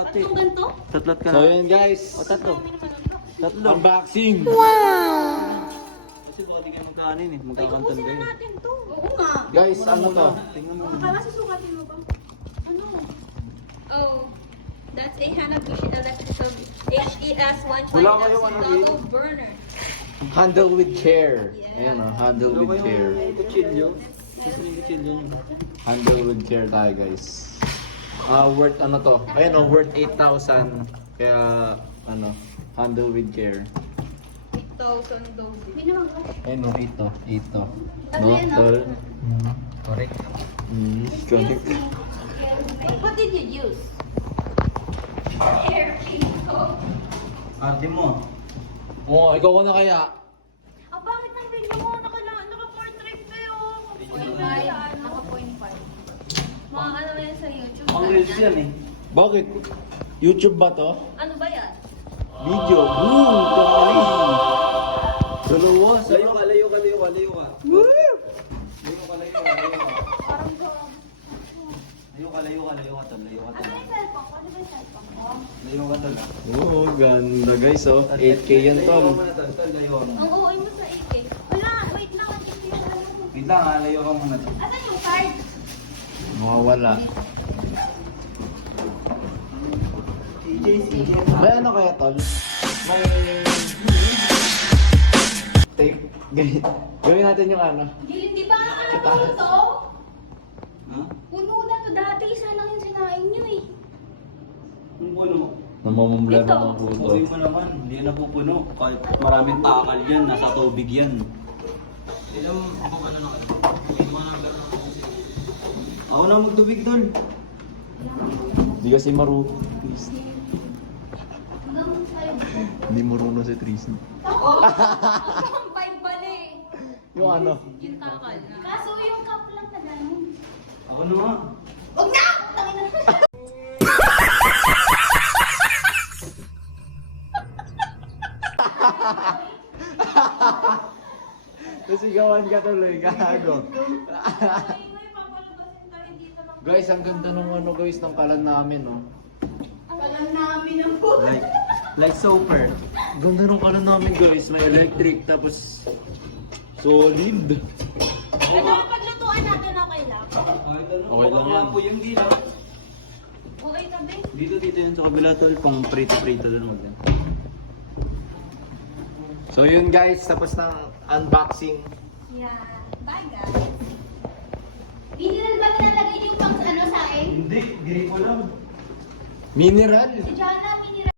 Tatlong ganito? Tatlot ka So na. yun guys. O, tatlo. Tatlo. Unboxing. Kasi baka di kayo magkanin eh. Magkakantan Ubusin na kayo. natin to. Oo nga. Guys, ano to? Tingnan mo. Baka susukatin mo ba? Ano? Oh, that's a Hanabishi electrical HES 1.0 Wala kayong ano Chicago burner. Handle with care. Yeah. Ayan o, handle with care. Kutsilyo. Gusto yung kutsilyo. Handle with care tayo guys. Worth ano to? Ayan o, worth 8,000. Kaya ano, handle with care. 8,000 daw. Hindi naman ba? Ayan o, 8 to. 8 to. Ano yan, no? tol? Correct. Correct. What did you use? Air Pico. Arte mo. Oo, ikaw ko na kaya. Ang bakit ng video mo? Naka-portrait kayo. Naka-0.5. Mga ano yan sa YouTube. Ang reels yan eh. Bakit? YouTube ba to? Ano ba yan? Video. Boom! Kakaling! Dalawa. Layo ka, layo ka, layo ka, layo ka. Layo ka, layo ka, layo ka. Parang ko. Layo ka, layo ka, layo ka, tol. Layo ka, Ano tol. yung cellphone ko? Ano ba yung cellphone ko? Layo ka, tol. Oo, ganda guys oh. 8K yan Layo tol. ka muna, tol. Tol, layo ka muna. Ang uuwi mo sa AK. Wala, wait lang. Ang hindi yung ano ko. Wait lang ha, layo ka muna, tol. Asan yung card? Mawawala. May ano kaya tol? May tape. Gawin natin yung ano. Hindi ba ano puno to? Ha? Puno na to. Dati isa lang yung sinain nyo eh. Kung puno. Namamumula Ito. ng puto. Sabi mo naman, hindi yan napupuno. Kahit maraming takal yan, nasa tubig yan. Ilang kung ano na ako na magtubig, tol. Hindi kasi marunong. Hindi marunong si Tristan. Oo. Ang vibe pala eh. Yung ano? Yung takal na. Kaso yung cup lang na gano'n. Ako na nga. Huwag na! Tangina. Nasigawan ka tuloy, gago. Guys, ang ganda ng ano guys, ng kalan namin oh. Walang namin ang buhay. Like super. Ganda ng kalan namin guys, may electric tapos solid. Ano ang paglutuan natin okay lang? Kahit ano, Okay lang yan. po yung gila. Okay tabi? Dito yun sa kabila, tol. Pang prito-prito lang mag yan. So yun guys, tapos ng unboxing. Yan. Bye guys. Mineral ba nilalagay yung pang ano sa akin? Hindi, hindi ko lang. Mineral! Si Jana